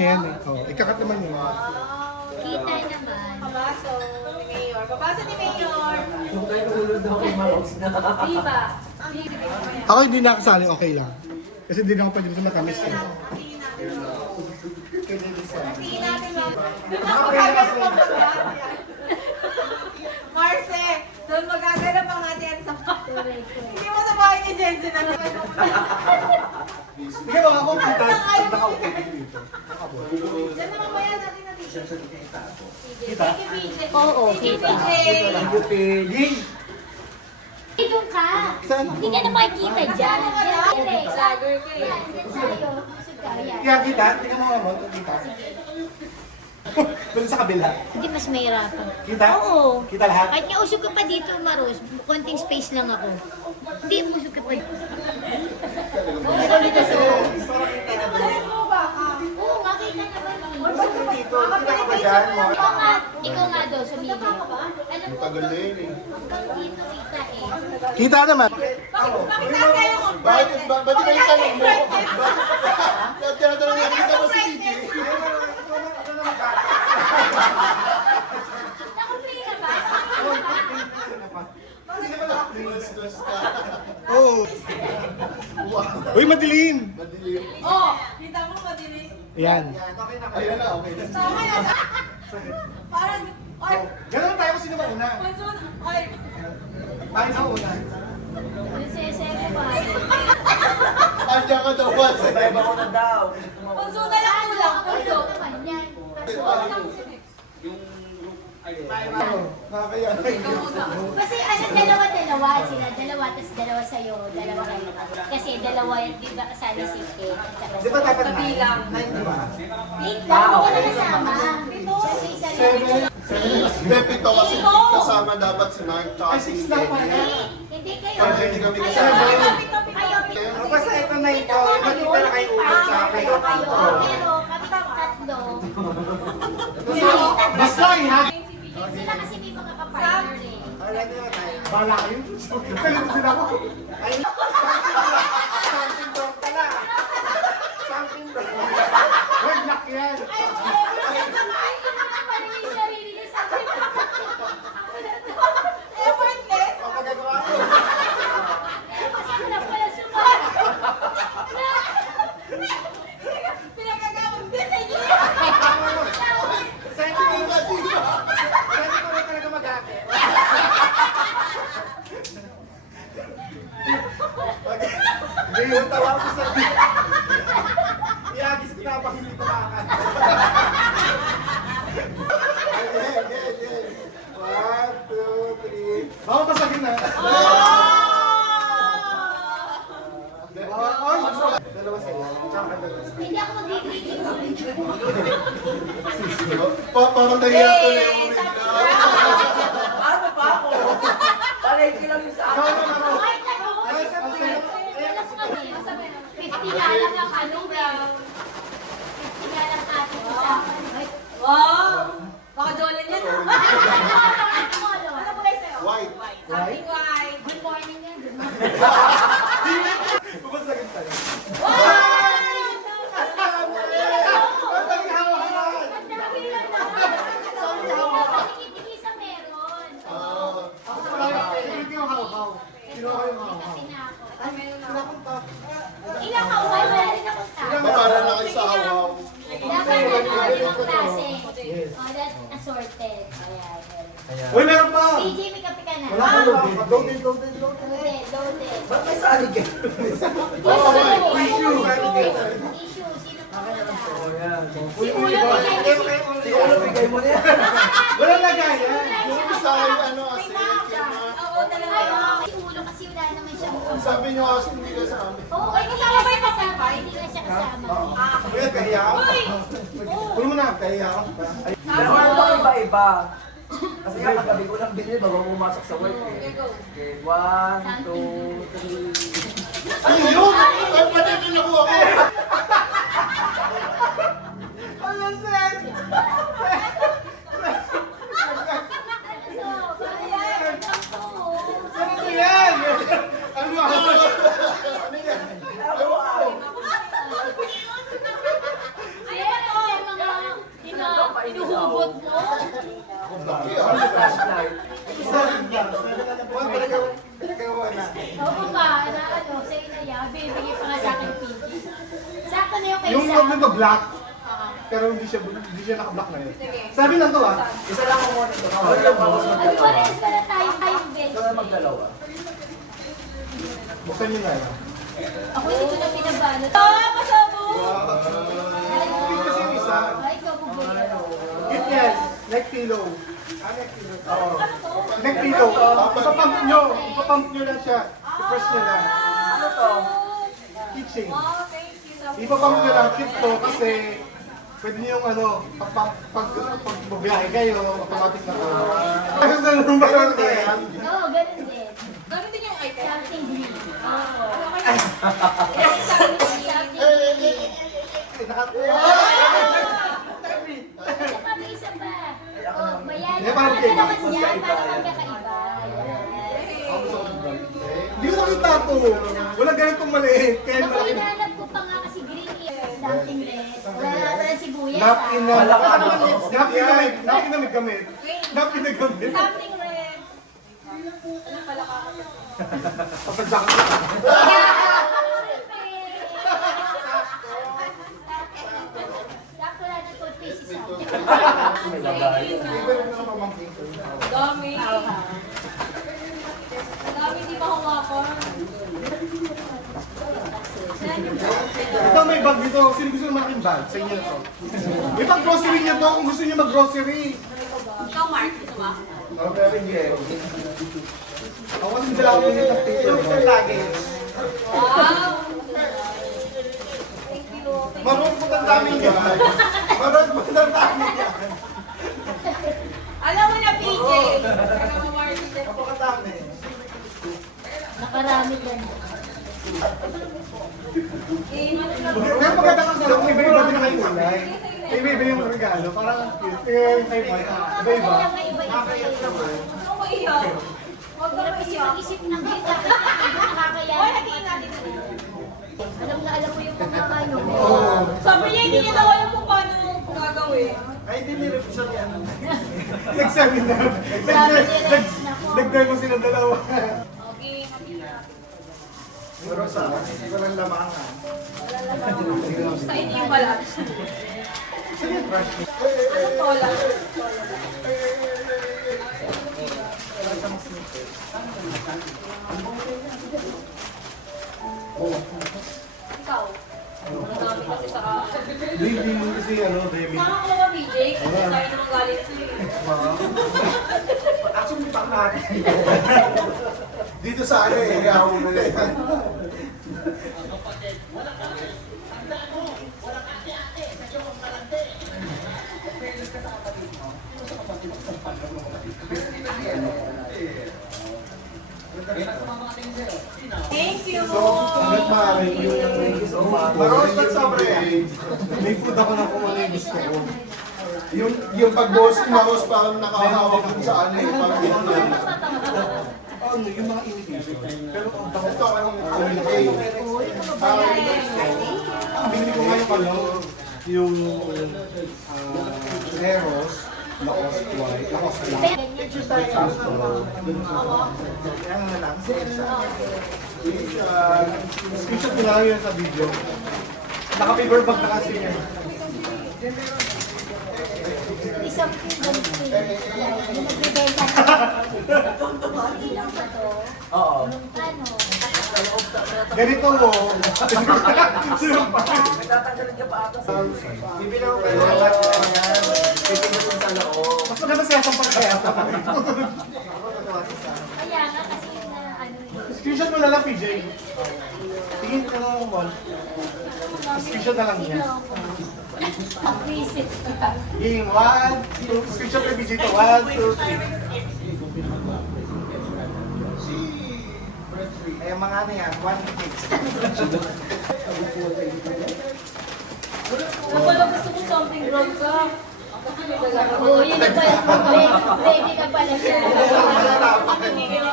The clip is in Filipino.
Ayan eh. Oh, ikakat naman yun. Kita naman. Pabaso ni Mayor. Pabaso ni Mayor. Kung tayo nahulog daw kay Marox na. Diba? Ako hindi nakasali, okay lang. Kasi hindi na ako pwede sa matamis eh. Tingin natin lang. Magagalang pang mag-ate. Marce, doon magagalang pang ate sa bahay. Hindi mo sa bahay ni Jensen na naman. Sige ba ako kita? Diyan na mamaya natin na t-shirt. Kita? Oo, kita. Thank you, Piling. Doon ka. Saan? Hindi ka na makikita dyan. Vlogger ka eh. Yan, dyan tayo. Busog ka, yan. Kaya kita? Tingnan mo nga mo. Kita? Doon sa kabila. Hindi mas mahirapan. Kita? Oo. Kita lahat? Kahit nga usog ka pa dito, Maros, konting space lang ako. Hindi, usog ka pa dito. Pinamalayan mo ba ka? Oo, makita naman. Ikaw nga daw, sumili. Alam mo, hanggang dito kita eh. Kita naman. Bakit taas kayo kung Ba't di ba yung tanong mo? Ba't tinatanong niya, kita mo si DJ? Nakuplay na ba? Oo. Uy, madilim. Oh, kita mo madilim. Ayan. Ayun na, okay na. Okay na. Parang, ay, Ganun tayo kung sino mauna. Pansun, ay, Tayo sa una. Sesere ba? Andiyan ka daw, Wats. Iba ko na daw. Pansun na lang ulang. Puso naman yan. Nakakaya. Kasi ano, dalawa-dalawa sila. Dalawa, tas dalawa sa'yo. Dalawa kayo. Kasi dalawa yan, di ba kasali si Kate? Di ba dapat na? Kabilang. Di ba? Eight lang, hindi ka na kasama. Kasi isa lang. Hindi, pito kasi kasama dapat si Mark tsaka Ay, si six lang pala. Hindi kayo. Kasi hindi kami Kayo, kasama. kayo. Basta ito na ito. Makita na kayo ulit sa akin. Kayo, pero kami tatlo. Basta ha? Sila kasi may mga kapartner eh. Bala kayo. Kalito din ako. Ay, something wrong pala. Something wrong. Wag nak yan. Effortless. Ang magagawa ko. Pinagagawag din sa inyo. Sa hindi ko kasi. Sa hindi ko na talaga mag-ate. Hindi yung tawa ko sa iagis ko na pa hindi ko makan. One, two, three. Baka pasagin na. Dalawa sila. Tsaka dalawa. Hindi ako mag-greeting. Parang nahiya ko na yung rin na. Ano pa ako? Palay ko lang yung sa akin. Kahit ano, alam mo kami, 50 nga lang ang ano, 50 nga lang ating isa. Wow. Baka Jolan yan ah. Ano mo, Lord? Ano kulay sa'yo? White. Something white. Good morning yan. Good morning. Pumasagin tayo. Ang dami na na. Tiki-tiki sa meron. Hindi yung haw-haw. Kinuha yung haw-haw. Kasi na ako. Pinapunta. Ilang kaway, wala rin akong tao. Para na kayo sa hawaw. Dapat ano, limang klase. Oh, that's assorted. Ayan. Uy, meron pa! PJ, may kape ka na. Wala ka loaded. Loaded, loaded, loaded. Loaded, loaded. Ba't may salig ka? Issue. Sino pa wala? Oh, yan. Si Ulo bigay niya si... Si Ulo, bigay mo na yan. Wala lagay yan. Yung isa ay ano kasi, Oo, talaga. Ay, si Ulo kasi wala naman siyang... sabi niyo kasi hindi ka sa amin. Oo, ay kasama ba yung kasama? Hindi na siya kasama. Uy, kahiya ka. Uy! Puno mo na, kahiya ka. Pero ano ba iba-iba? Kasi nga kagabi ko lang binili bago pumasok sa work eh. Okay, 1, 2, 3. Ano yun? Ay, pati kinukuha ko. Ano, Sen? Ano yan? Ano yan? Ano yan? Ano? Ayan o! Pinuhugot mo. Flashlight. Pinagawa na. Oo ba, na ano, sa inaya, bibigay pa nga sa akin pinky. Sakto na yung Yung kaysa. loob nito black, pero hindi siya naka-black na yun. Sabi lang to ah. Isa lang ang monitor. Wala lang ako sa Ano dalawa. ba rin pala tayo kayong bench? Ikaw na magdalawa. Buksan niyo na yun. Ako hindi ko na pinabano. Pasabog! Yung kasi yung isa, Ay, ikaw mo ba? yun yan, neck pillow. Neck pillow. Oo. Neck pillow. Ipapump nyo lang siya. I-press nyo lang. Ano to? Kitchen. Oh, thank you. Ipapump nyo lang, keep to kasi pwede nyo yung ano, pag bubiyahe kayo, automatic na to. Ano na naman ba yun? Oo, ganun din. Ganun din yung item. Something green. Oo. Something Something green. Saka may isa pa. Oh, mayan. Hindi, parang Parang cake. naman yan. Parang magkakaiba. Yan. Hindi ko nakita to. Wala ganitong maliit. Kaya Naku, maliit. hinahanap ko pa nga kasi green ears. Something red. Wala sibuyas. Napkin na. Wala ka Napkin naman na may gamit. Napkin na gamit. Something red. Ano pala ka? Papadyak ko. Sakto lang na 2 pieces out. May labay. Dami. Dami di pa hawakan. Ito may bag dito. Sino gusto yung malaking bag? Sa inyo to. May pang grocery niyo to kung gusto niyo mag-grocery. Ikaw, Mark, ito ba? Oh, pero hindi eh. Ako ang dala ko nito ng paper. Yung isang luggage. Wow! Thank you. Maroon po ang dami niya. Maroon po ang dami niya. Alam mo na, PJ. Alam mo, Mark. Napakadami. Nakarami din. Pero maganda kasi lang, iba-iba din ang kulay. Iba-iba yung regalo. Parang ang cute. Kaya yung type mo, iba-iba. Ano mo iyak? Huwag ka Hirap na kasi iyak. mag-isip ng gift. Nakakaya. Hoy, natingin natin. Alam na alam mo yung mga ano. Oo. Sabi niya, hindi niya daw alam kung paano gagawin. Ay, hindi nilip siya yan. Nag-seminar. Nag-demo sila dalawa. Okay, happy na. Pero sa akin, walang lamangan. Basta hindi yung balat. Saan yung trash? Anong tola? Ikaw. Ang dami kasi sa Hindi mo kasi ano, Demi. Sama ko naman, BJ. Kasi sa'yo naman galit ito eh. Actually, pa natin. Dito sa ano eh, yaw mo na yan. Thank you. Hanggat maaari yung Thank you so much. Maroon at sobre yan. May food ako na kung ano yung gusto ko. Yung pag-boss kumakos parang nakahawak dun sa ano eh. Parang yun yan. Ano, yung mga imitation. Pero ang bango ito, anong holiday. Ang binili ko ngayon ano, yung Eros, Laos White, Laos Black. Picture tayo sa Yan na lang, screenshot ko lang yun sa video. Naka-paper bag na kasi yan. Isang ganito. Yung nagbibenta na. Hindi lang ba to? Oo. Ano? Ganito mo. Nagtatanggalin ka pa ata sa Bibilang ko kayo. Titingnan mo sa loob. Mas maganda siya sa pagkayata. Kaya nga kasi na ano yun. Screenshot mo na lang, PJ. Tingin ko na mo. Screenshot na lang niya. Visit. Yung 1, 2, screenshot kay PJ to. 1, 2, 3. Eh, mga ano yan, 1 gigs. Napala gusto ko something wrong ka. Kasi may dalawa. Oo, yun na pala. Baby ka pala siya. Hindi ka